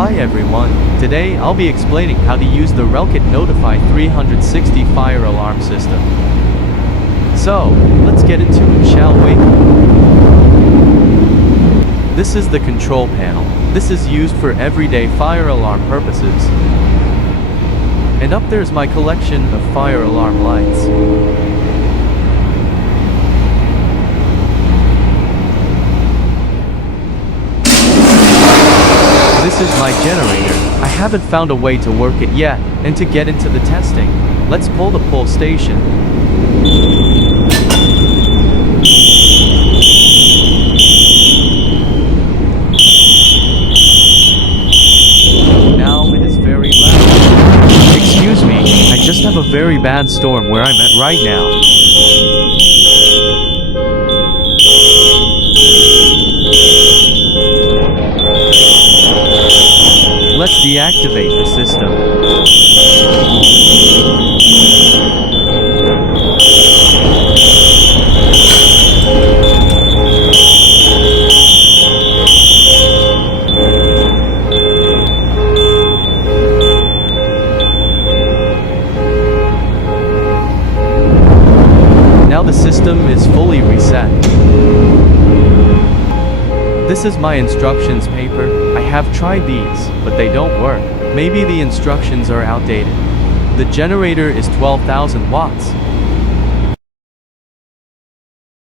Hi everyone, today I'll be explaining how to use the Relcon Notify 360 fire alarm system. So, let's get into it, shall we? This is the control panel. This is used for everyday fire alarm purposes. And up there's my collection of fire alarm lights. This is my generator. I haven't found a way to work it yet, and to get into the testing, let's pull the pull station. Now it is very loud. Excuse me, I just have a very bad storm where I'm at right now. Let's deactivate the system. Now the system is fully reset. This is my instructions paper. I have tried these, but they don't work. Maybe the instructions are outdated. The generator is 12,000 watts.